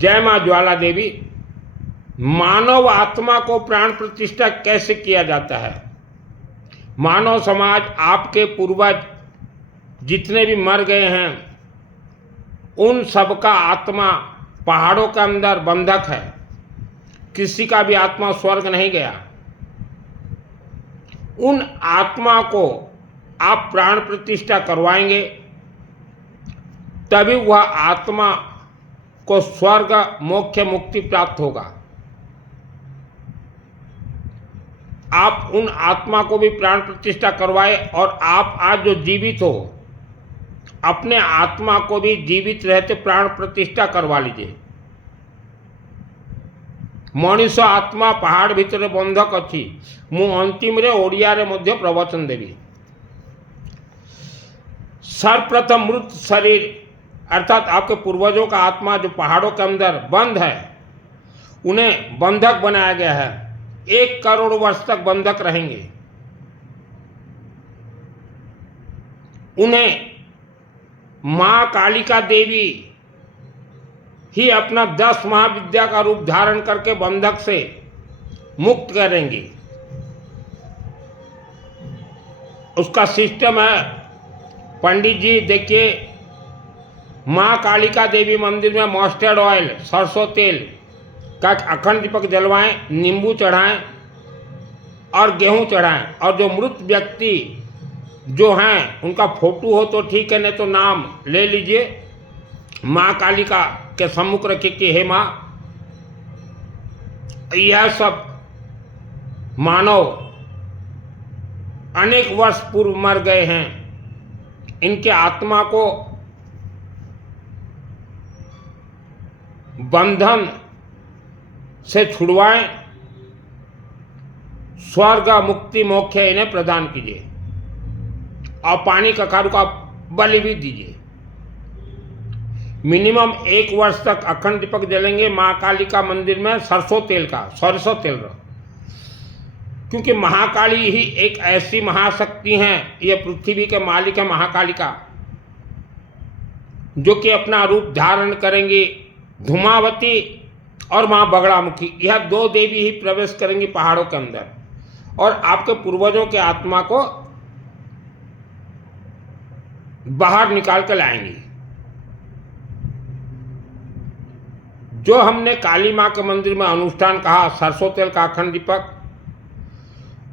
जय मां ज्वाला देवी। मानव आत्मा को प्राण प्रतिष्ठा कैसे किया जाता है? मानव समाज, आपके पूर्वज जितने भी मर गए हैं, उन सबका आत्मा पहाड़ों के अंदर बंधक है। किसी का भी आत्मा स्वर्ग नहीं गया। उन आत्मा को आप प्राण प्रतिष्ठा करवाएंगे, तभी वह आत्मा को स्वर्ग मोक्ष मुक्ति प्राप्त होगा। आप उन आत्मा को भी प्राण प्रतिष्ठा करवाए, और आप आज जो जीवित हो, अपने आत्मा को भी जीवित रहते प्राण प्रतिष्ठा करवा लीजिए। मनीष आत्मा पहाड़ भितर बंधक अच्छी, मु अंतिम रे ओडिया रे मध्य प्रवचन देवी। सर्वप्रथम मृत शरीर अर्थात आपके पूर्वजों का आत्मा जो पहाड़ों के अंदर बंद है, उन्हें बंधक बनाया गया है। 1 करोड़ वर्ष तक बंधक रहेंगे। उन्हें मां कालिका देवी ही अपना 10 महाविद्या का रूप धारण करके बंधक से मुक्त करेंगी। उसका सिस्टम है, पंडित जी देखिए, मां कालिका देवी मंदिर में मस्टर्ड ऑयल, सरसों तेल का अखंड दीपक जलवाएं, नींबू चढ़ाएं और गेहूं चढ़ाएं। और जो मृत व्यक्ति जो हैं उनका फोटो हो तो ठीक है, नहीं तो नाम ले लीजिए। मां कालिका के सम्मुख रखिए कि हे मां, यह सब मानव अनेक वर्ष पूर्व मर गए हैं, इनके आत्मा को बंधन से छुड़वाएं, स्वर्ग मुक्ति मोक्ष इन्हें प्रदान कीजिए, और पानी कखारू का बलि भी दीजिए। मिनिमम 1 वर्ष तक अखंड दीपक जलेंगे मां कालिका मंदिर में, सरसों तेल का, सरसों तेल का। क्योंकि महाकाली ही एक ऐसी महाशक्ति हैं, ये पृथ्वी के मालिक है महाकालिका, जो कि अपना रूप धारण करेंगी धूमावती और मां बगड़ामुखी। यह 2 देवी ही प्रवेश करेंगी पहाड़ों के अंदर, और आपके पूर्वजों के आत्मा को बाहर निकाल कर लाएंगी। जो हमने काली मां के मंदिर में अनुष्ठान कहा, सरसों तेल का अखंड दीपक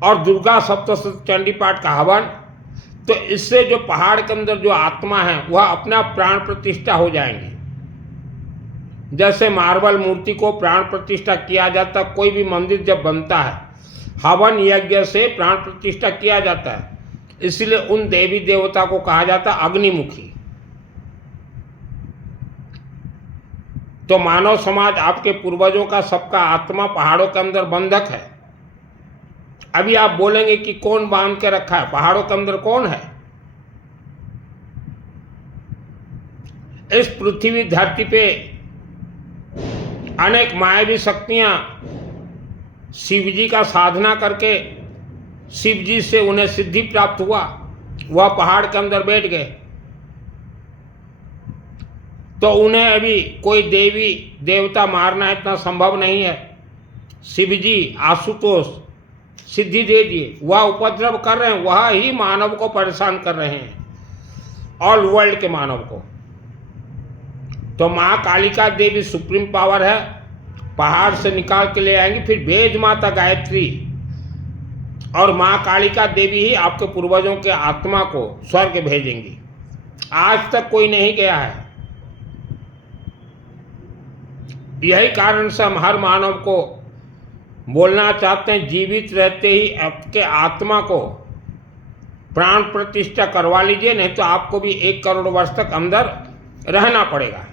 और दुर्गा सप्तशती चंडी पाठ का हवन, तो इससे जो पहाड़ के अंदर जो आत्मा है वह अपना प्राण प्रतिष्ठा हो जाएंगे। जैसे मार्बल मूर्ति को प्राण प्रतिष्ठा किया जाता, कोई भी मंदिर जब बनता है हवन यज्ञ से प्राण प्रतिष्ठा किया जाता है। इसलिए उन देवी देवता को कहा जाता है अग्निमुखी। तो मानव समाज, आपके पूर्वजों का सबका आत्मा पहाड़ों के अंदर बंधक है। अभी आप बोलेंगे कि कौन बांध के रखा है? पहाड़ों के अंदर कौन है? इस पृथ्वी धरती पे अनेक मायावी शक्तियां शिव जी का साधना करके शिव जी से उन्हें सिद्धि प्राप्त हुआ, वह पहाड़ के अंदर बैठ गए। तो उन्हें अभी कोई देवी देवता मारना इतना संभव नहीं है। शिव जी आशुतोष सिद्धि दे दिए, वह उपद्रव कर रहे हैं, वह ही मानव को परेशान कर रहे हैं, ऑल वर्ल्ड के मानव को। तो माँ कालिका देवी सुप्रीम पावर है, पहाड़ से निकाल के ले आएंगी। फिर वेद माता गायत्री और माँ कालिका देवी ही आपके पूर्वजों के आत्मा को स्वर्ग भेजेंगी। आज तक कोई नहीं गया है। यही कारण से हम हर मानव को बोलना चाहते हैं, जीवित रहते ही आपके आत्मा को प्राण प्रतिष्ठा करवा लीजिए, नहीं तो आपको भी 1 करोड़ वर्ष तक अंदर रहना पड़ेगा।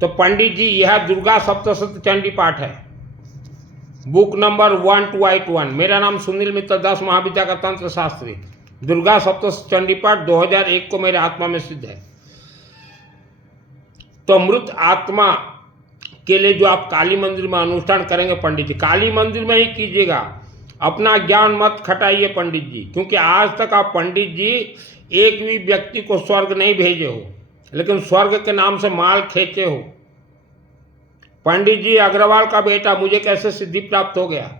तो पंडित जी, यह दुर्गा सप्तशती चंडी पाठ है, बुक नंबर 1281। मेरा नाम सुनील मित्तल दास, महाविद्या का तंत्र शास्त्री। दुर्गा सप्तशती चंडी पाठ 2001 को मेरे आत्मा में सिद्ध है। तो मृत आत्मा के लिए जो आप काली मंदिर में अनुष्ठान करेंगे पंडित जी, काली मंदिर में ही कीजिएगा, अपना ज्ञान मत खटाइए पंडित जी। क्योंकि आज तक आप पंडित जी एक भी व्यक्ति को स्वर्ग नहीं भेजे हो। लेकिन स्वर्ग के नाम से माल खेचे हो। पंडित जी अग्रवाल का बेटा, मुझे कैसे सिद्धि प्राप्त हो गया।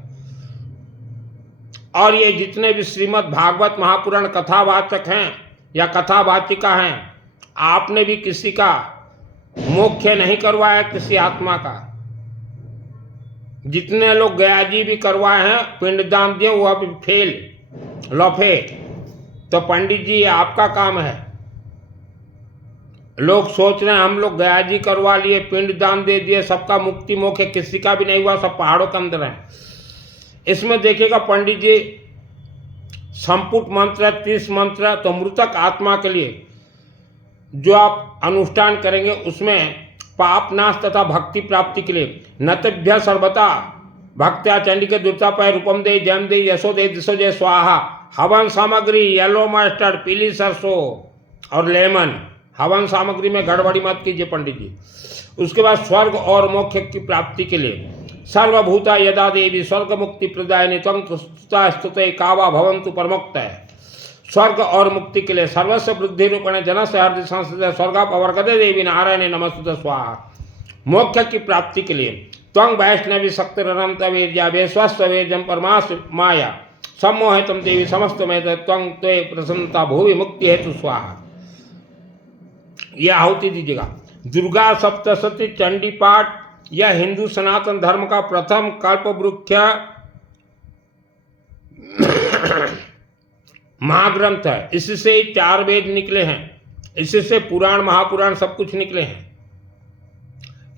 और ये जितने भी श्रीमद् भागवत महापुराण कथावाचक हैं या कथावाचिका हैं, आपने भी किसी का मोक्ष नहीं करवाया, किसी आत्मा का। जितने लोग गया जी भी करवाए हैं, पिंडदान दिए, वह भी फेल लफे। तो पंडित जी ये आपका काम है। लोग सोच रहे हैं हम लोग गया जी करवा लिए, पिंडदान दे दिए, सबका मुक्ति मोक्ष, किसी का भी नहीं हुआ, सब पहाड़ों के अंदर है। इसमें देखिएगा पंडित जी संपुट मंत्र 30 मंत्र, तो मृतक आत्मा के लिए जो आप अनुष्ठान करेंगे उसमें पाप नाश तथा भक्ति प्राप्ति के लिए नतभ्य सर्वता भक्त्या चंडिके दुर्तापय रूपम दे जम दे यशो दे दिशो जय स्वाहा। हवन सामग्री येलो मस्टर्ड, पीली सरसों और लेमन। हवन सामग्री में गड़बड़ी मत कीजिए पंडित जी। उसके बाद स्वर्ग और मोक्ष की प्राप्ति के लिए सर्वभूता यदा देवी स्वर्ग मुक्ति प्रदायिनी त्वं स्तुता स्तुते कावा भवन्तु परमोक्त है। स्वर्ग और मुक्ति के लिए सर्वस्व वृद्धि रूपेण जन से हृदय संस्कृत स्वर्गापवर्गदे देवी नारायणे नमस्तुते स्वाहा। मोक्ष की प्राप्ति के लिए त्वं वैष्णवी शक्तिरनंत वीर्या वेश्वस्व वीर्यं परमास माया सम्मोहितम देवी समस्त में त्वं त्वे प्रसन्नता भूवि मुक्ति हेतु स्वाहा। यह आहुति दीजिएगा। दुर्गा सप्तशती चंडी पाठ यह हिंदू सनातन धर्म का प्रथम कल्प वृक्ष महाग्रंथ है। इससे 4 वेद निकले हैं, इससे पुराण महापुराण सब कुछ निकले हैं।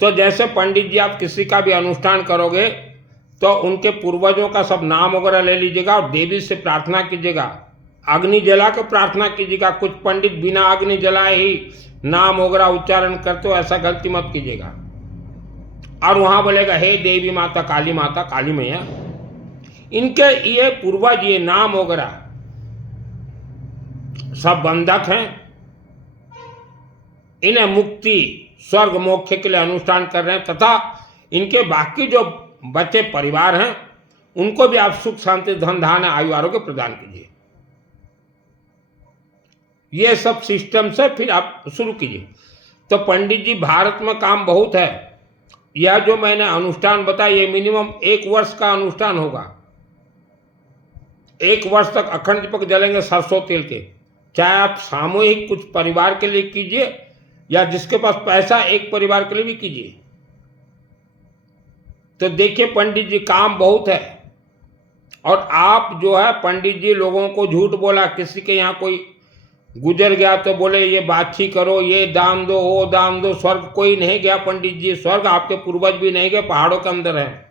तो जैसे पंडित जी आप किसी का भी अनुष्ठान करोगे तो उनके पूर्वजों का सब नाम वगैरह ले लीजिएगा और देवी से प्रार्थना कीजिएगा। अग्नि जला के प्रार्थना कीजिएगा। कुछ पंडित बिना अग्नि जलाए ही नाम वगैरह उच्चारण करते हो, ऐसा गलती मत कीजिएगा। और वहां बोलेगा हे देवी माता काली माता, काली मैया। इनके ये पूर्वज ये नाम वगैरह सब बंधक हैं। इन्हें मुक्ति स्वर्ग मोक्ष के लिए अनुष्ठान कर रहे हैं, तथा इनके बाकी जो बच्चे परिवार हैं उनको भी आप सुख शांति धन धान्य आयु आरोग्य प्रदान कीजिए। ये सब सिस्टम से फिर आप शुरू कीजिए। तो पंडित जी भारत में काम बहुत है। यह जो मैंने अनुष्ठान बताया ये मिनिमम 1 वर्ष का अनुष्ठान होगा। 1 वर्ष तक अखंड दीपक जलेंगे सरसों तेल के। चाहे आप सामूहिक कुछ परिवार के लिए कीजिए या जिसके पास पैसा एक परिवार के लिए भी कीजिए। तो देखिए पंडित जी काम बहुत है। और आप जो है पंडित जी लोगों को झूठ बोला, किसी के यहाँ कोई गुजर गया तो बोले ये बाछी करो, ये दान दो, वो दान दो। स्वर्ग कोई नहीं गया पंडित जी, स्वर्ग आपके पूर्वज भी नहीं गए, पहाड़ों के अंदर है।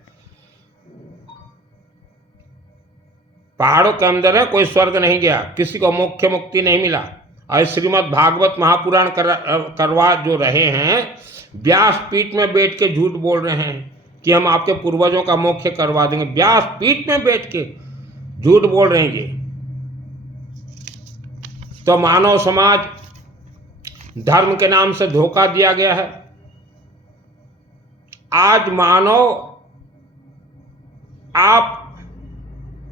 पहाड़ों के अंदर है, कोई स्वर्ग नहीं गया, किसी को मोक्ष मुक्ति नहीं मिला। और श्रीमद् भागवत महापुराण करवा जो रहे हैं, व्यासपीठ में बैठ के झूठ बोल रहे हैं कि हम आपके पूर्वजों का मोक्ष करवा देंगे। व्यासपीठ में बैठ के झूठ बोल रहे हैं ये। तो मानव समाज धर्म के नाम से धोखा दिया गया है। आज मानव आप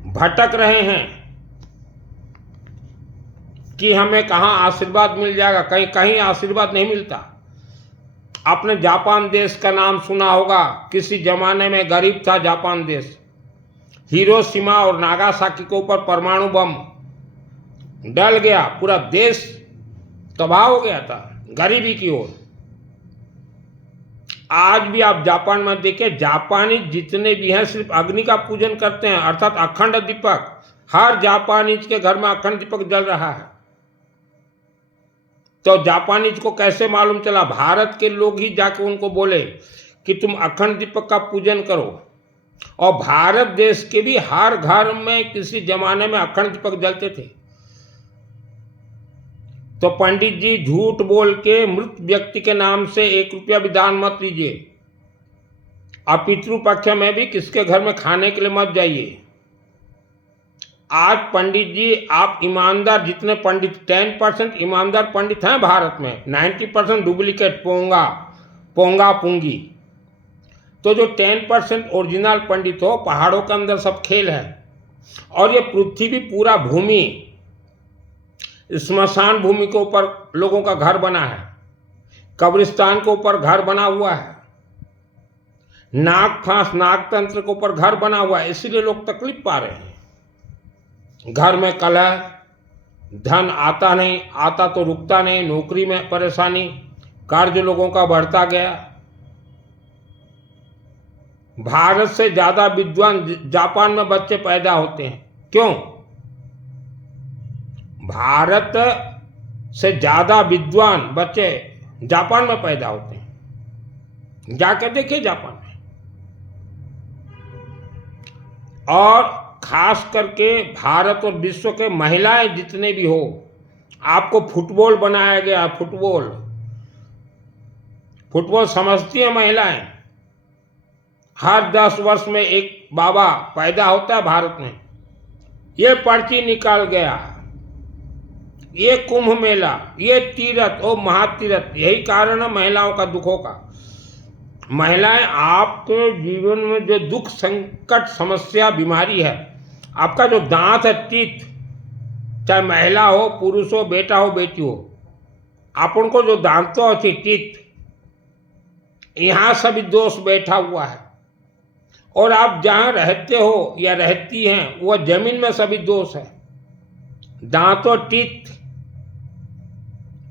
भटक रहे हैं कि हमें कहां आशीर्वाद मिल जाएगा। कहीं कहीं आशीर्वाद नहीं मिलता। आपने जापान देश का नाम सुना होगा। किसी जमाने में गरीब था जापान देश। हिरोशिमा और नागासाकी के ऊपर परमाणु बम डल गया, पूरा देश तबाह हो गया था गरीबी की ओर। आज भी आप जापान में देखिए, जापानी जितने भी हैं सिर्फ अग्नि का पूजन करते हैं, अर्थात अखंड दीपक। हर जापानीज के घर में अखंड दीपक जल रहा है। तो जापानीज को कैसे मालूम चला? भारत के लोग ही जाके उनको बोले कि तुम अखंड दीपक का पूजन करो। और भारत देश के भी हर घर में किसी जमाने में अखंड दीपक जलते थे। तो पंडित जी झूठ बोल के मृत व्यक्ति के नाम से 1 रुपया भी दान मत लीजिए। आप पितृपक्ष में भी किसके घर में खाने के लिए मत जाइए। आज पंडित जी आप ईमानदार जितने पंडित 10% ईमानदार पंडित हैं भारत में, 90% डुप्लीकेट पोंगा पुंगी। तो जो 10% ओरिजिनल पंडित हो, पहाड़ों के अंदर सब खेल है। और ये पृथ्वी पूरा भूमि स्मशान भूमि के ऊपर लोगों का घर बना है। कब्रिस्तान के ऊपर घर बना हुआ है, नाग फांस नाग तंत्र के ऊपर घर बना हुआ है, इसीलिए लोग तकलीफ पा रहे हैं। घर में कलह, धन आता नहीं, आता तो रुकता नहीं, नौकरी में परेशानी, कर्ज लोगों का बढ़ता गया। भारत से ज्यादा विद्वान जापान में बच्चे पैदा होते हैं। क्यों? भारत से ज्यादा विद्वान बच्चे जापान में पैदा होते हैं। जाकर देखिए जापान में। और खास करके भारत और विश्व के महिलाएं जितने भी हो, आपको फुटबॉल बनाया गया। फुटबॉल समझती है महिलाएं। हर 10 वर्ष में एक बाबा पैदा होता है भारत में। ये पर्ची निकाल गया, ये कुंभ मेला, ये तीरथ और महातीरथ। यही कारण है महिलाओं का दुखों का। महिलाएं आपके जीवन में जो दुख, संकट, समस्या, बीमारी है, आपका जो दांत है, टीथ, चाहे महिला हो, पुरुष हो, बेटा हो, बेटी हो, अपन को जो दांतों अच्छी टीथ, यहां सभी दोष बैठा हुआ है। और आप जहां रहते हो या रहती हैं, वह जमीन में सभी दोष है। दांतों, टीथ,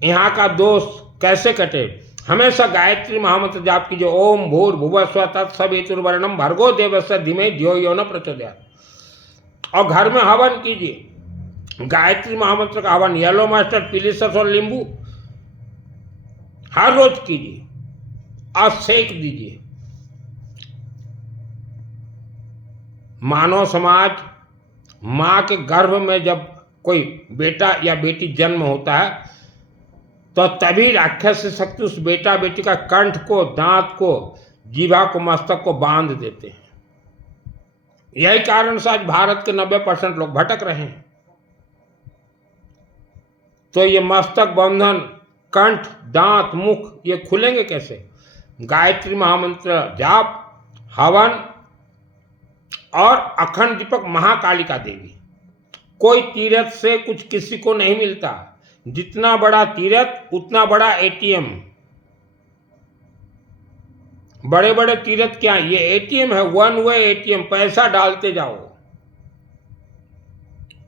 यहां का दोष कैसे कटे? हमेशा गायत्री महामंत्र जाप कीजिए। ओम भूर्भुवः स्वः तत्सवितुर्वरेण्यं भर्गो देवस्य धीमहि धियो यो न प्रचोदयात्। और घर में हवन कीजिए। गायत्री महामंत्र का हवन येलो मस्टर्ड, पीली सरसों और नींबू हर रोज कीजिए और सेक दीजिए। मानव समाज, मां के गर्भ में जब कोई बेटा या बेटी जन्म होता है, तो तभी राक्षस शक्ति उस बेटा बेटी का कंठ को, दांत को, जीवा को, मस्तक को बांध देते हैं। यही कारण से आज भारत के 90% लोग भटक रहे हैं। तो ये मस्तक बंधन, कंठ, दांत, मुख, ये खुलेंगे कैसे? गायत्री महामंत्र जाप, हवन और अखंड दीपक, महाकालिका देवी। कोई तीर्थ से कुछ किसी को नहीं मिलता। जितना बड़ा तीर्थ उतना बड़ा एटीएम। बड़े बड़े तीर्थ क्या, ये एटीएम है, वन वे एटीएम। पैसा डालते जाओ।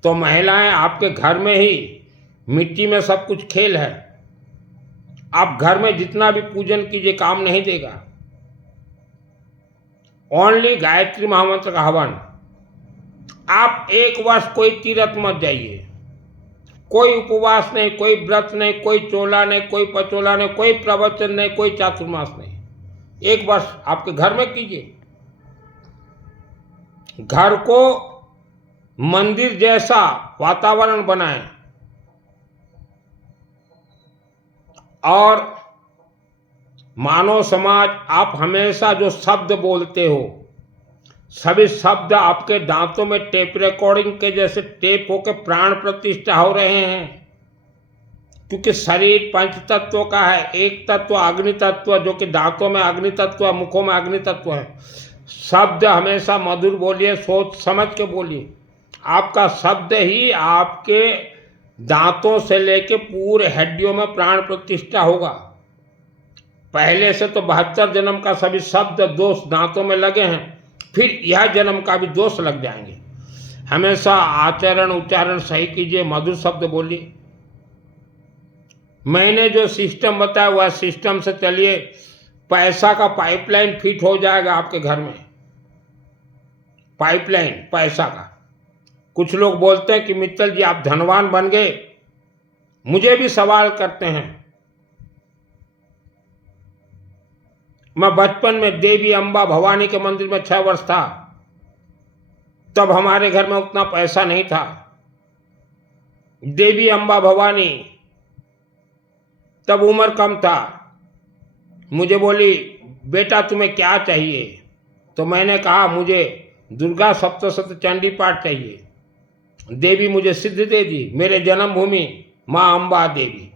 तो महिलाएं, आपके घर में ही मिट्टी में सब कुछ खेल है। आप घर में जितना भी पूजन कीजिए, काम नहीं देगा। ओनली गायत्री महामंत्र का हवन। आप 1 वर्ष कोई तीर्थ मत जाइए। कोई उपवास नहीं, कोई व्रत नहीं, कोई चोला नहीं, कोई पचोला नहीं, कोई प्रवचन नहीं, कोई चातुर्मास नहीं। 1 वर्ष आपके घर में कीजिए। घर को मंदिर जैसा वातावरण बनाएं। और मानव समाज, आप हमेशा जो शब्द बोलते हो, सभी शब्द आपके दांतों में टेप रिकॉर्डिंग के जैसे टेप होकर प्राण प्रतिष्ठा हो रहे हैं। क्योंकि शरीर 5 तत्वों का है। एक तत्व अग्नि तत्व, जो कि दांतों में अग्नि तत्व है, मुखों में अग्नि तत्व है। शब्द हमेशा मधुर बोलिए, सोच समझ के बोलिए। आपका शब्द ही आपके दांतों से लेके पूरे हड्डियों में प्राण प्रतिष्ठा होगा। पहले से तो 72 जन्म का सभी शब्द दोष दांतों में लगे हैं, फिर यह जन्म का भी दोष लग जाएंगे। हमेशा आचरण उच्चारण सही कीजिए, मधुर शब्द बोलिए। मैंने जो सिस्टम बताया वह सिस्टम से चलिए, पैसा का पाइपलाइन फिट हो जाएगा आपके घर में। पाइपलाइन पैसा का। कुछ लोग बोलते हैं कि मित्तल जी आप धनवान बन गए। मुझे भी सवाल करते हैं। मैं बचपन में देवी अम्बा भवानी के मंदिर में 6 वर्ष था। तब हमारे घर में उतना पैसा नहीं था। देवी अम्बा भवानी, तब उम्र कम था। मुझे बोली बेटा तुम्हें क्या चाहिए? तो मैंने कहा मुझे दुर्गा सप्तशती चंडी पाठ चाहिए। देवी मुझे सिद्ध दे दी। मेरे जन्मभूमि माँ अम्बा देवी।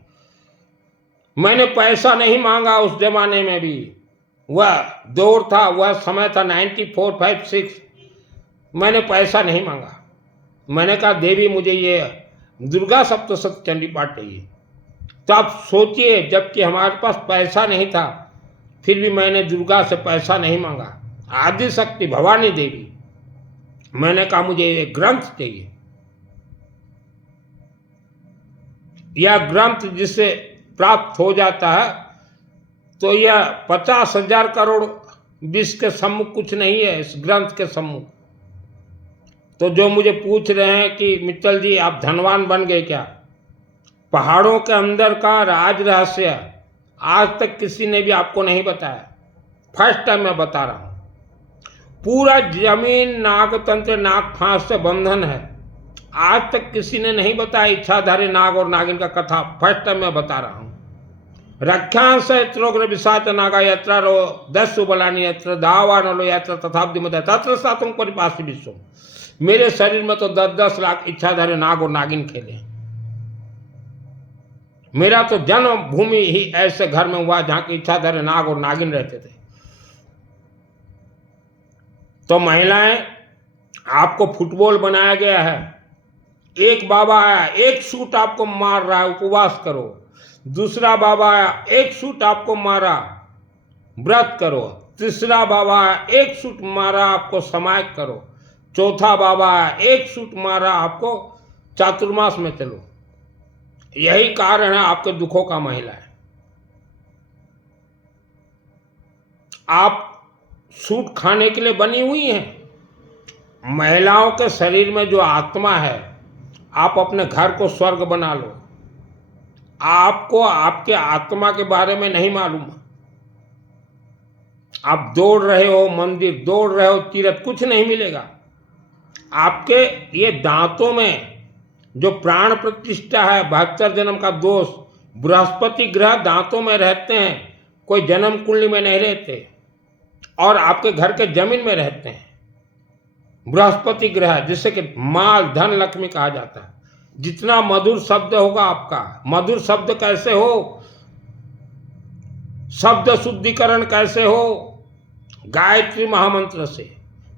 मैंने पैसा नहीं मांगा उस जमाने में भी। वह दौर था, वह समय था 94, 5, 6। मैंने पैसा नहीं मांगा। मैंने कहा देवी मुझे ये दुर्गा सप्तशती चंडी पाठ चाहिए। तो आप सोचिए, जबकि हमारे पास पैसा नहीं था फिर भी मैंने दुर्गा से पैसा नहीं मांगा। आदि शक्ति भवानी देवी, मैंने कहा मुझे ये ग्रंथ चाहिए। यह ग्रंथ जिससे प्राप्त हो जाता है तो यह 50,000 करोड़ विश्व के सम्मुख कुछ नहीं है इस ग्रंथ के सम्मुख। तो जो मुझे पूछ रहे हैं कि मित्तल जी आप धनवान बन गए क्या, पहाड़ों के अंदर का राज रहस्य आज तक किसी ने भी आपको नहीं बताया, फर्स्ट टाइम मैं बता रहा हूं। पूरा जमीन नागतंत्र नाग फांस से बंधन है, आज तक किसी ने नहीं बताया इच्छाधारी नाग और नागिन का कथा, फर्स्ट टाइम मैं बता रहा हूं। रक्षांश त्रोग्र विशाच नागा यत्र रो 10 बलानी यत्र दावानलो यत्र तथाब्दि मत तत्र सातुं परिपासी विश्व। मेरे शरीर में तो 10-10 लाख इच्छाधारी नाग और नागिन खेले। मेरा तो जन्म भूमि ही ऐसे घर में हुआ जहां की इच्छाधारी नाग और नागिन रहते थे। तो महिलाएं, आपको फुटबॉल बनाया गया है। एक बाबा आया, एक शूट आपको मार रहा है, उपवास करो। दूसरा बाबा आया, एक शूट आपको मारा, व्रत करो। तीसरा बाबा आया, एक शूट मारा, आपको समायक करो। चौथा बाबा आया, एक शूट मारा, आपको चातुर्मास में चलो। यही कारण है आपके दुखों का महिलाएं। आप सूट खाने के लिए बनी हुई हैं। महिलाओं के शरीर में जो आत्मा है, आप अपने घर को स्वर्ग बना लो। आपको आपके आत्मा के बारे में नहीं मालूम। आप दौड़ रहे हो मंदिर, दौड़ रहे हो तीर्थ, कुछ नहीं मिलेगा। आपके ये दांतों में जो प्राण प्रतिष्ठा है, 72 जन्म का दोष, बृहस्पति ग्रह दांतों में रहते हैं, कोई जन्म कुंडली में नहीं रहते। और आपके घर के जमीन में रहते हैं बृहस्पति ग्रह, जिससे कि माल धन लक्ष्मी कहा जाता है। जितना मधुर शब्द होगा आपका, मधुर शब्द कैसे हो, शब्द शुद्धिकरण कैसे हो, गायत्री महामंत्र से।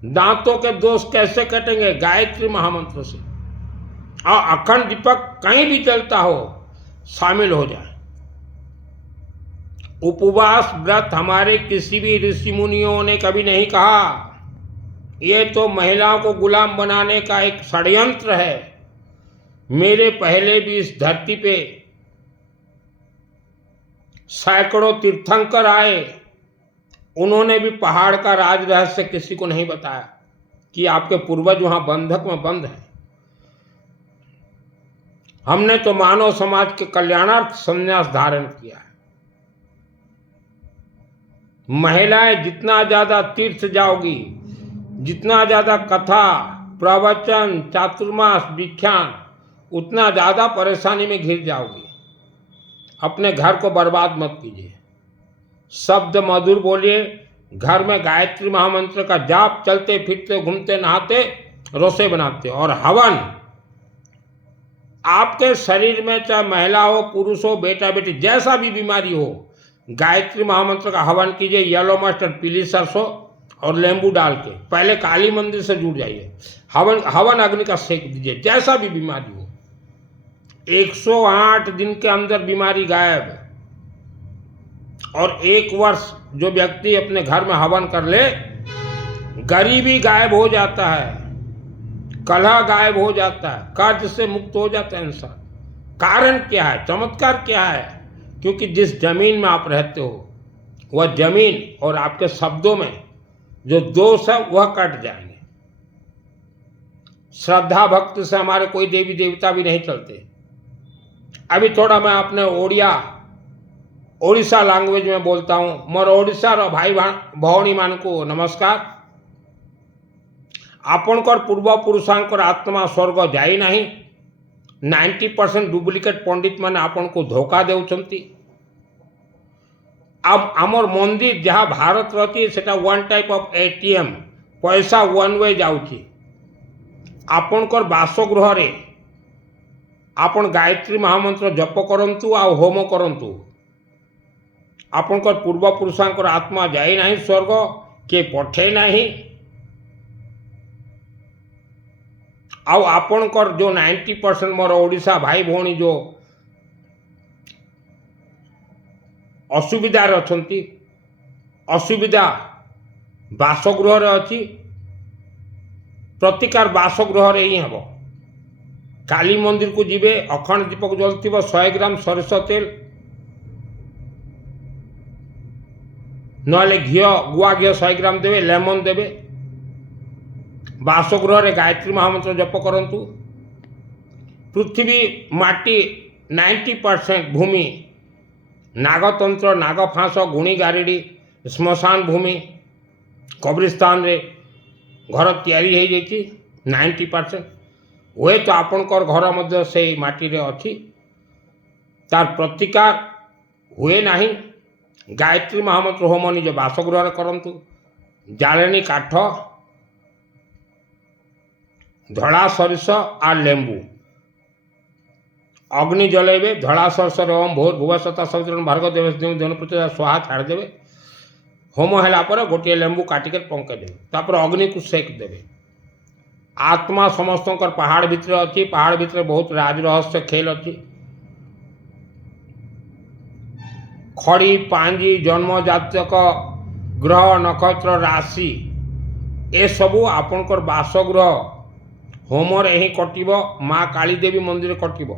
दांतों के दोष कैसे कटेंगे, गायत्री महामंत्र से। और अखंड दीपक कहीं भी जलता हो, शामिल हो जाए। उपवास व्रत हमारे किसी भी ऋषि मुनियों ने कभी नहीं कहा। ये तो महिलाओं को गुलाम बनाने का एक षड्यंत्र है। मेरे पहले भी इस धरती पे सैकड़ों तीर्थंकर आए, उन्होंने भी पहाड़ का राज रहस्य किसी को नहीं बताया कि आपके पूर्वज वहां बंधक में बंद हैं। हमने तो मानव समाज के कल्याणार्थ संन्यास धारण किया है। महिलाएं जितना ज्यादा तीर्थ जाओगी, जितना ज्यादा कथा प्रवचन चातुर्मास विख्यान, उतना ज्यादा परेशानी में घिर जाओगी। अपने घर को बर्बाद मत कीजिए। शब्द मधुर बोलिए, घर में गायत्री महामंत्र का जाप, चलते फिरते घूमते नहाते रसोई बनाते। और हवन, आपके शरीर में चाहे महिला हो पुरुष हो बेटा बेटी जैसा भी बीमारी हो, गायत्री महामंत्र का हवन कीजिए। येलो मस्टर्ड, पीली सरसों और नींबू डाल के पहले काली मंदिर से जुड़ जाइए। हवन अग्नि का सेक दीजिए, जैसा भी बीमारी हो। 108 दिन के अंदर बीमारी गायब। और 1 वर्ष जो व्यक्ति अपने घर में हवन कर ले, गरीबी गायब हो जाता है, कलह गायब हो जाता है, कर्ज से मुक्त हो जाता है इंसान। कारण क्या है, चमत्कार क्या है? क्योंकि जिस जमीन में आप रहते हो, वह जमीन और आपके शब्दों में जो दोष है वह कट जाएंगे। श्रद्धा भक्ति से हमारे कोई देवी देवता भी नहीं चलते। अभी थोड़ा मैं अपने ओडिशा लैंग्वेज में बोलता हूँ। मोर ओडिशार भाई भौणी मान को नमस्कार। आपणकर पूर्वपुरुषांकर आत्मा स्वर्ग जाई नहीं। 90% डुप्लिकेट पंडित मैंने आपन को धोखा देउछंती। अब आमर मंदिर जहाँ भारत रही सेटा वन टाइप ऑफ एटीएम, पैसा वन वे जाउची। आपणकर बासगृह रे आपण गायत्री महामंत्र जप करंतु आ होम करंतु। आपणकर पूर्वपुरुषांकर आत्मा जाई नहीं स्वर्ग, के पठे नहीं। आउ आपणकर जो 90% मोर ओडिशा भाई भौणी जो असुविधार अछंती असुविधा बासगृह अच्छी प्रतिकार बासगृह ही हम काली मंदिर को जीवे अखंड दीपक जलुव 100 ग्राम सरिष तेल नले घी गुआ घी 100 ग्राम देवे लेमन देवे बासगृह गायत्री महामंत्र जप करंतु पृथ्वी माटी 90% भूमि नागतंत्र नागफांस गुणी गारिडी श्मशान भूमि कब्रिस्तान रे घर तैयारी हो जाती 90% हुए तो आपणकर घर मध्य से माटी रे अच्छी तार प्रतिकार हुए नहीं गायत्री महामंत्र होम निज बासगृह करंतु जालेनी काठ धड़ा सरिष आ लेंबू अग्नि जलैबे धड़ा सरिष ओम भोर भुवसता सवितरण भार्गव देवेश धन प्रचुर स्वाहा छाड़देवे होम है गोटे लेंबू काटिकर पंके देवे तापर अग्नि को सेक देवे आत्मा समस्त पहाड़ भितर अच्छी पहाड़ भितर बहुत राज रहस्य खेल अच्छी खड़ी पांजी जन्म जातक ग्रह नक्षत्र राशि ए सबू आपणकर बासगृह होमरे ही कटिब माँ काली देवी मंदिर कटिब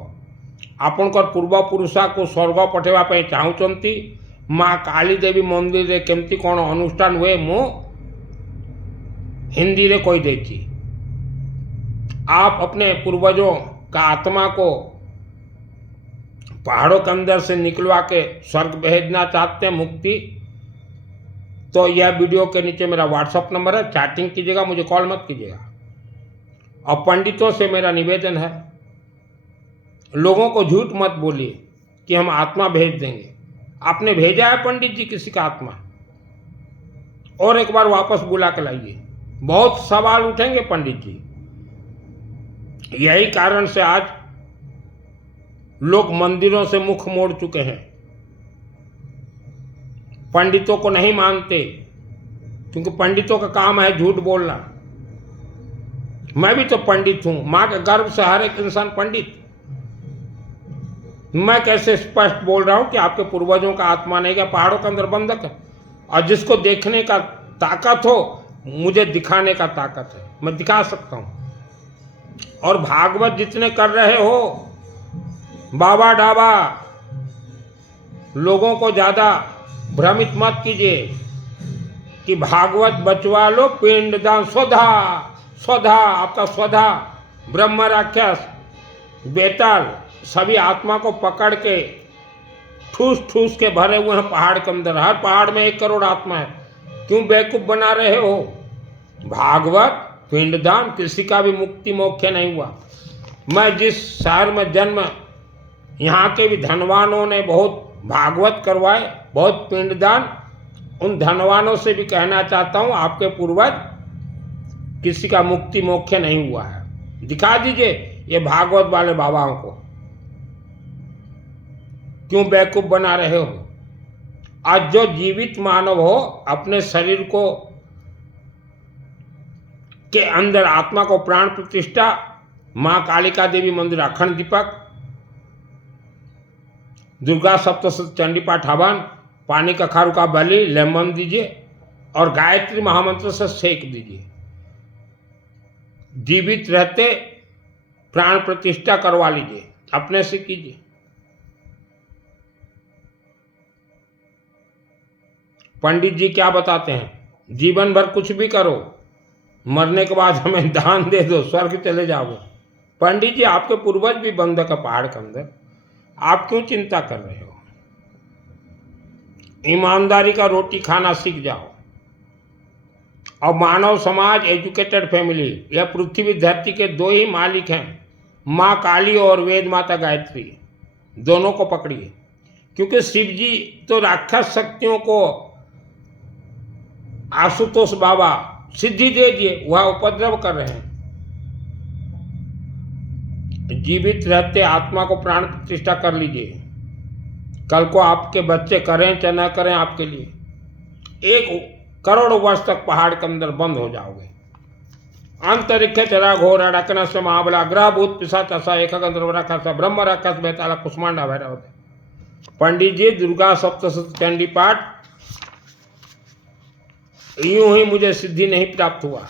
आपणकर पूर्वपुरुषा को स्वर्ग पठेवाई चाहूँगी माँ काली देवी मंदिर रे केमती कौन अनुष्ठान हुए मु हिंदी रे कही देती आप अपने पूर्वजों का आत्मा को पहाड़ों के अंदर से निकलवा के स्वर्ग भेजना चाहते हैं मुक्ति तो यह वीडियो के नीचे मेरा व्हाट्सएप नंबर है चैटिंग कीजिएगा मुझे कॉल मत कीजिएगा और पंडितों से मेरा निवेदन है लोगों को झूठ मत बोलिए कि हम आत्मा भेज देंगे आपने भेजा है पंडित जी किसी का आत्मा और एक बार वापस बुला के लाइए बहुत सवाल उठेंगे पंडित जी यही कारण से आज लोग मंदिरों से मुख मोड़ चुके हैं पंडितों को नहीं मानते क्योंकि पंडितों का काम है झूठ बोलना मैं भी तो पंडित हूं मां के गर्भ से हर एक इंसान पंडित मैं कैसे स्पष्ट बोल रहा हूं कि आपके पूर्वजों का आत्मा नहीं क्या पहाड़ों के अंदर बंधक है और जिसको देखने का ताकत हो मुझे दिखाने का ताकत है मैं दिखा सकता हूं और भागवत जितने कर रहे हो बाबा डाबा लोगों को ज़्यादा भ्रमित मत कीजिए कि भागवत बचवा लो पिंडदान स्वधा स्वधा आपका स्वधा ब्रह्म राक्षस बेताल सभी आत्मा को पकड़ के ठूस ठूस के भरे हुए हैं पहाड़ के अंदर हर पहाड़ में 1 करोड़ आत्मा है क्यों बेवकूफ बना रहे हो भागवत पिंडदान किसी का भी मुक्ति मोक्ष नहीं हुआ मैं जिस शहर में जन्म यहाँ के भी धनवानों ने बहुत भागवत करवाए बहुत पिंडदान उन धनवानों से भी कहना चाहता हूँ आपके पूर्वज किसी का मुक्ति मोक्ष नहीं हुआ है दिखा दीजिए ये भागवत वाले बाबाओं को क्यों बेवकूफ बना रहे हो आज जो जीवित मानव हो अपने शरीर को के अंदर आत्मा को प्राण प्रतिष्ठा माँ कालिका देवी मंदिर अखंड दीपक दुर्गा सप्तशती चंडी पाठ हवन पानी का खारू का बलि लेमन दीजिए और गायत्री महामंत्र से सेक दीजिए जीवित रहते प्राण प्रतिष्ठा करवा लीजिए अपने से कीजिए पंडित जी क्या बताते हैं जीवन भर कुछ भी करो मरने के बाद हमें दान दे दो स्वर्ग चले जाओगे पंडित जी आपके पूर्वज भी बंधक है पहाड़ के अंदर आप क्यों चिंता कर रहे हो ईमानदारी का रोटी खाना सीख जाओ और मानव समाज एजुकेटेड फैमिली यह पृथ्वी धरती के 2 ही मालिक हैं माँ काली और वेद माता गायत्री दोनों को पकड़िए क्योंकि शिव जी तो राक्षस शक्तियों को आशुतोष बाबा सिद्धि दे दिए वह उपद्रव कर रहे हैं जीवित रहते आत्मा को प्राण प्रतिष्ठा कर लीजिए कल को आपके बच्चे करें चाहे न करें आपके लिए 1 करोड़ वर्ष तक पहाड़ के अंदर बंद हो जाओगे अंतरिक्ष चरा घोर अड़कन से महाबला ग्रह भूत पिशाच असा एक गंधर्व राक्षस ब्रह्म राक्षस बेताला कुष्मांडा भैरव पंडित जी दुर्गा सप्तशती चंडी पाठ यूं ही मुझे सिद्धि नहीं प्राप्त हुआ।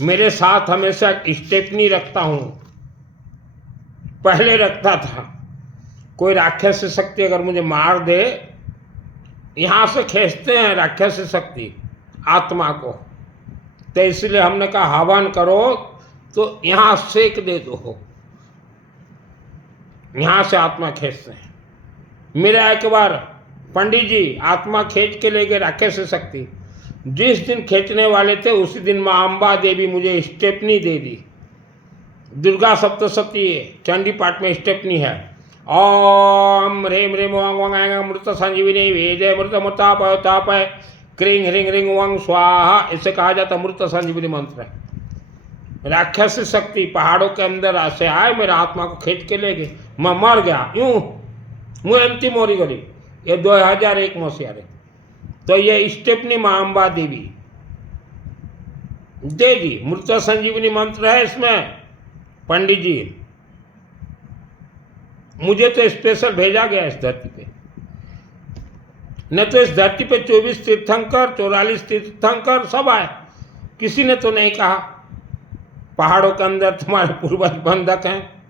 मेरे साथ हमेशा स्टेपनी रखता हूं, पहले रखता था। कोई राक्षस शक्ति अगर मुझे मार दे, यहां से खींचते हैं राक्षस शक्ति आत्मा को, तो इसलिए हमने कहा हवन करो तो यहां सेक दे दो, यहां से आत्मा खींचते हैं। मेरा एक बार पंडित जी आत्मा खींच के ले गए राक्षस शक्ति। जिस दिन खींचने वाले थे उसी दिन माँ अम्बा देवी मुझे स्टेपनी दे दी। दुर्गा सप्तशती चंडी पाठ में स्टेपनी है। ओम ह्रीं ह्रीं वंग वंग ऐं अमृत संजीवनी वेदे अमृत अमृतापय तापय क्रीं ह्रीं ह्रीं वंग स्वाहा, इसे कहा जाता अमृत संजीवनी मंत्र है। राक्षस शक्ति पहाड़ों के अंदर से आए, मेरा आत्मा को खींच के ले गए, मैं मर गया यूं मुझे अंतिम मोरी गली। ये 2001 मसीहा रे। तो ये स्टेपनी माँ अम्बा देवी दे दी। मृत संजीवनी मंत्र है इसमें। पंडित जी मुझे तो स्पेशल भेजा गया इस धरती पे, न तो इस धरती पे 24 तीर्थंकर 44 तीर्थंकर सब आए, किसी ने तो नहीं कहा पहाड़ों के अंदर तुम्हारे पूर्वज बंधक हैं।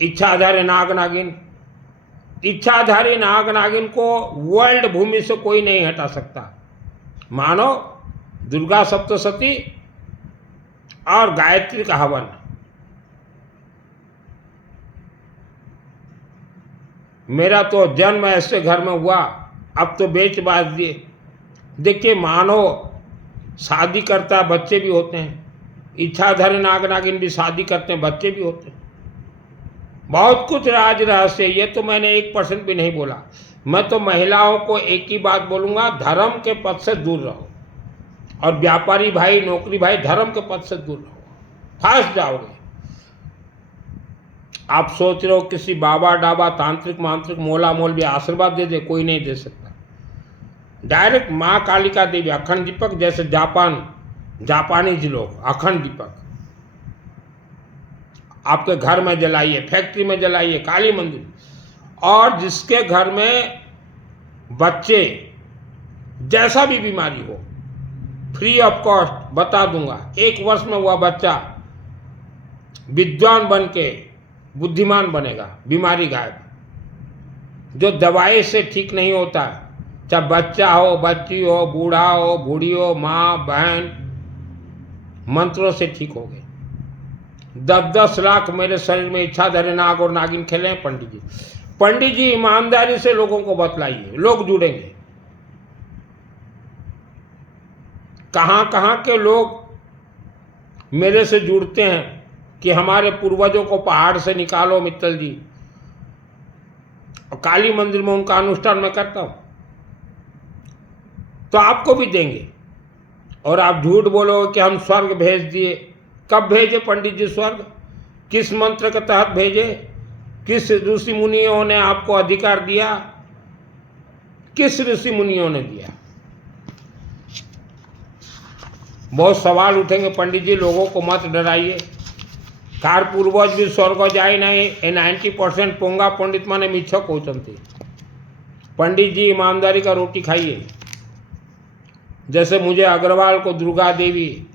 इच्छाधारी नाग नागिन, इच्छाधारी नाग नागिन को वर्ल्ड भूमि से कोई नहीं हटा सकता। मानो दुर्गा सप्तशती और गायत्री का हवन। मेरा तो जन्म ऐसे घर में हुआ, अब तो बेच बाज दिए। देखिए मानो शादी करता है बच्चे भी होते हैं, इच्छाधारी नाग नागिन भी शादी करते हैं बच्चे भी होते हैं। बहुत कुछ राज रहस्य, ये तो मैंने 1% भी नहीं बोला। मैं तो महिलाओं को एक ही बात बोलूँगा, धर्म के पथ से दूर रहो। और व्यापारी भाई नौकरी भाई धर्म के पथ से दूर रहो, फंस जाओगे। आप सोच रहे हो किसी बाबा डाबा तांत्रिक मांत्रिक मोला मोलवी आशीर्वाद दे दे, कोई नहीं दे सकता। डायरेक्ट माँ कालिका देवी अखंड दीपक, जैसे जापानीज लोग अखंड दीपक आपके घर में जलाइए, फैक्ट्री में जलाइए, काली मंदिर। और जिसके घर में बच्चे जैसा भी बीमारी हो, फ्री ऑफ कॉस्ट बता दूंगा। 1 वर्ष में हुआ बच्चा विद्वान बन के बुद्धिमान बनेगा, बीमारी गायब। जो दवाई से ठीक नहीं होता, चाहे बच्चा हो, बच्ची हो, बूढ़ा हो, बूढ़ी हो, माँ बहन, मंत्रों से ठीक हो गए। 10-10 लाख मेरे शरीर में इच्छाधारी नाग और नागिन खेले हैं पंडित जी। पंडित जी ईमानदारी से लोगों को बतलाइए, लोग जुड़ेंगे। कहाँ कहाँ के लोग मेरे से जुड़ते हैं कि हमारे पूर्वजों को पहाड़ से निकालो मित्तल जी। और काली मंदिर में उनका अनुष्ठान मैं करता हूँ, तो आपको भी देंगे। और आप झूठ बोलोगे कि हम स्वर्ग भेज दिए। कब भेजे पंडित जी स्वर्ग? किस मंत्र के तहत भेजे? किस ऋषि मुनियों ने आपको अधिकार दिया? किस ऋषि मुनियों ने दिया? बहुत सवाल उठेंगे पंडित जी, लोगों को मत डराइए। कार पूर्वज भी स्वर्ग जाए नहीं, ए 90% पोंगा पंडित माने मिछ कहते। पंडित जी ईमानदारी का रोटी खाइए। जैसे मुझे अग्रवाल को दुर्गा देवी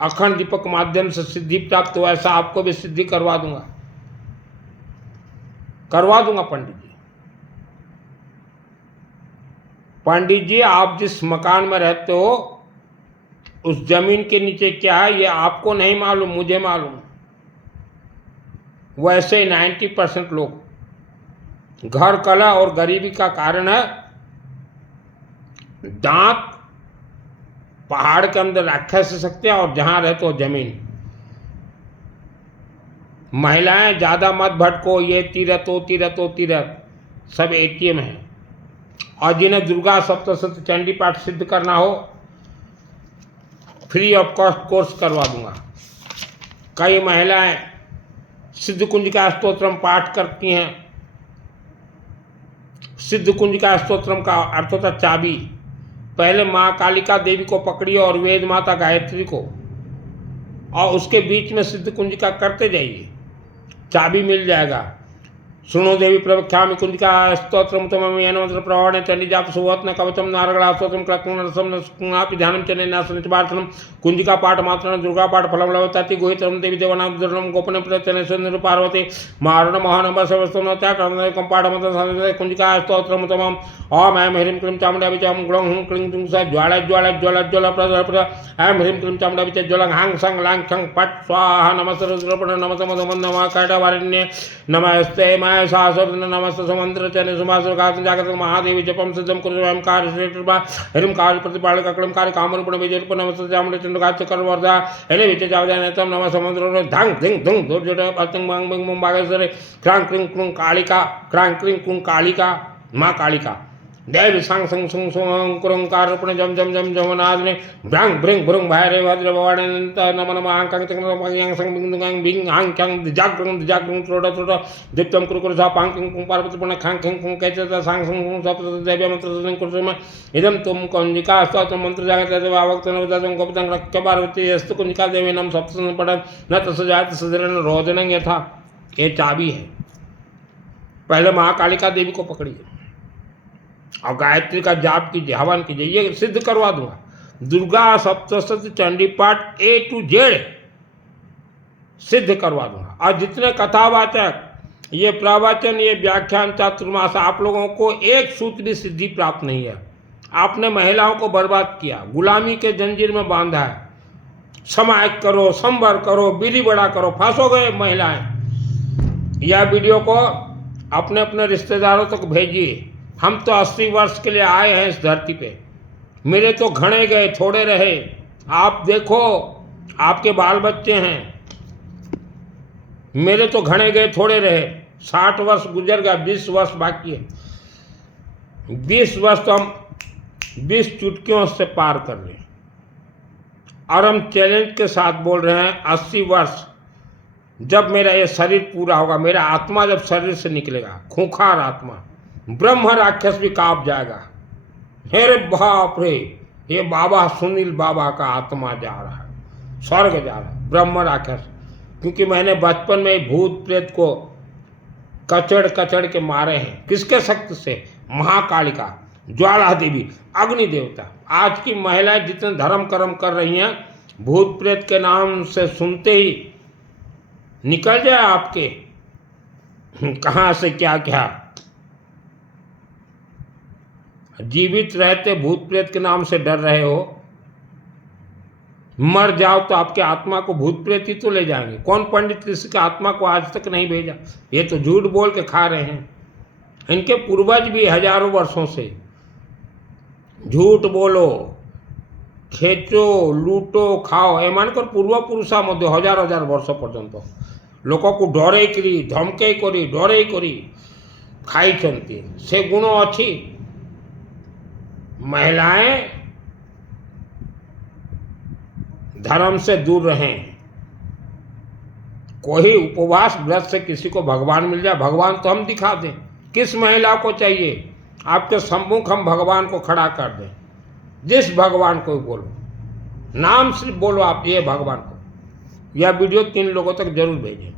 अखंड दीपक माध्यम से सिद्धि प्राप्त हुआ, ऐसा आपको भी सिद्धि करवा दूंगा पंडित जी। पंडित जी आप जिस मकान में रहते हो उस जमीन के नीचे क्या है ये आपको नहीं मालूम, मुझे मालूम। वैसे 90% लोग घर कला और गरीबी का कारण है दांत, पहाड़ के अंदर राक्षस शक्ति और जहां रहते हो जमीन। महिलाएं ज्यादा मत भटको, ये तीरथ सब ATM है। और जिन्हें दुर्गा सप्तशती चंडी पाठ सिद्ध करना हो, फ्री ऑफ कॉस्ट कोर्स करवा दूंगा। कई महिलाएं सिद्ध कुंजिका स्तोत्रम पाठ करती हैं। सिद्ध कुंजिका स्तोत्रम का अर्थ होता चाबी। पहले माँ कालिका देवी को पकड़िए और वेद माता गायत्री को, और उसके बीच में सिद्ध कुंजिका करते जाइए, चाबी मिल जाएगा। शृणु देवी प्रवक्ष्यामि कुंजिका स्तोत्रम तमं येन मंत्र प्रवाहणे चंडीजाप सुवत्न कवचम नारगला स्तोत्रम क्लक्न रसम ध्यानं च नेनासनं च प्रार्थनं कुंजिका पाठ मात्रं दुर्गा पाठ फलं लवताति गुहितरं देवी देवानां दुर्लभं गोपनं प्रत्यने सुंदर पार्वती मारण महानम सर्वस्तम त्याकं पाठ मंत्र कुंजिका स्तोत्रम तमं ओम ऐं ह्रीं क्लीं चामुंडा विचाम ग्लौं हुं क्लीं दुं स ज्वाला ज्वाला ज्वाला ज्वाला प्रद ऐं ह्रीं क्लीं चामुंडा विच ज्वलं हां सं लां छं पट स्वाहा नमस्ते रुद्रपण नमस्ते मधुमन नमः कैटवारिण्ये नमस्ते माय सासुर नमस्ते सुमंत्र चने सुमासुर गात्र जागृत महादेवी जपम सिद्धम कुरुम कार्य श्रेष्ठा हरिम कार्य प्रतिपाल ककलम कार्य कामरूपण विजयरूप नमस्ते चामुंडे चंडगाच करवर्धा हेले विच जावजानतम नमः समुद्र धांग धिंग धुंग दुर्जट पतंग मंग मंग मंग बागेश्वरे क्रांग क्रिंग क्रुंग कालिका क्रांग क्रिंग क्रुंग कालिका माँ कालिका देव सांग संग संग संग कुरंग कारूपण जम जम जम जमनादने भ्रंग भृंग भृंग भारे वज्र भवाने नम नम आंकांग तंग यांग संग बिंग दुंगांग बिंग आंग चंग जागृंग जागृंग त्रोड़ा त्रोड़ा दिप्तम कुरकुर सा पांकिंग कुंग पार्वती पुण्य खांग खंग कुंग कैचता सांग संग संग सप्त देव्य मंत्र संग कुरसुम इदम तुम कुंजिका स्तोत्र मंत्र जागृत देव आवक्त नवदं गोपतं रक्ष पार्वती यस्तु कुंजिका देवी नम सप्त पठन न तसजात सदरन रोदनं यथा। ये चाबी है। पहले महाकालिका देवी को पकड़िए और गायत्री का जाप कीजिए, हवन कीजिए, ये सिद्ध करवा दूंगा। दुर्गा सप्तशती चंडी पाठ A to Z सिद्ध करवा दूंगा। और जितने कथावाचक ये प्रवचन ये व्याख्यान चातुर्मास आप लोगों को एक सूत्री सिद्धि प्राप्त नहीं है। आपने महिलाओं को बर्बाद किया, गुलामी के जंजीर में बांधा है। समाज करो, संवर करो, बीड़ी बड़ा करो, फांसो गए महिलाएं। यह वीडियो को अपने अपने रिश्तेदारों तक भेजिए। हम तो 80 वर्ष के लिए आए हैं इस धरती पे, मेरे तो घने गए थोड़े रहे। आप देखो, आपके बाल बच्चे हैं, मेरे तो घने गए थोड़े रहे। 60 वर्ष गुजर गया, 20 वर्ष बाकी है। 20 वर्ष तो हम 20 चुटकियों से पार कर लें। और हम चैलेंज के साथ बोल रहे हैं 80 वर्ष जब मेरा ये शरीर पूरा होगा, मेरा आत्मा जब शरीर से निकलेगा, खूंखार आत्मा, ब्रह्म राक्षस भी कांप जाएगा। हेरे बाप रे, ये बाबा सुनील बाबा का आत्मा जा रहा है, स्वर्ग जा रहा है, ब्रह्म राक्षस। क्योंकि मैंने बचपन में ही भूत प्रेत को कचड़ कचड़ के मारे हैं। किसके शक्ति से? महाकालिका, ज्वाला देवी, अग्नि देवता। आज की महिलाएं जितने धर्म कर्म कर रही हैं, भूत प्रेत के नाम से सुनते ही निकल जाए आपके कहाँ से क्या क्या। जीवित रहते भूत प्रेत के नाम से डर रहे हो, मर जाओ तो आपके आत्मा को भूत प्रेत ही तो ले जाएंगे। कौन पंडित ऋषि के आत्मा को आज तक नहीं भेजा? ये तो झूठ बोल के खा रहे हैं। इनके पूर्वज भी हजारों वर्षों से झूठ बोलो, खेचो, लूटो, खाओ, ए मानकर पूर्व पुरुषा मध्य हजार हजार वर्ष पर्यंत लोक को डरे करी, धमके करी, डरे करी खाई चलती से गुण अच्छी। महिलाएं धर्म से दूर रहें। कोई उपवास व्रत से किसी को भगवान मिल जाए, भगवान तो हम दिखा दें। किस महिला को चाहिए? आपके सम्मुख हम भगवान को खड़ा कर दें। जिस भगवान को बोलो, नाम सिर्फ बोलो आप, ये भगवान को। यह वीडियो 3 लोगों तक जरूर भेजें।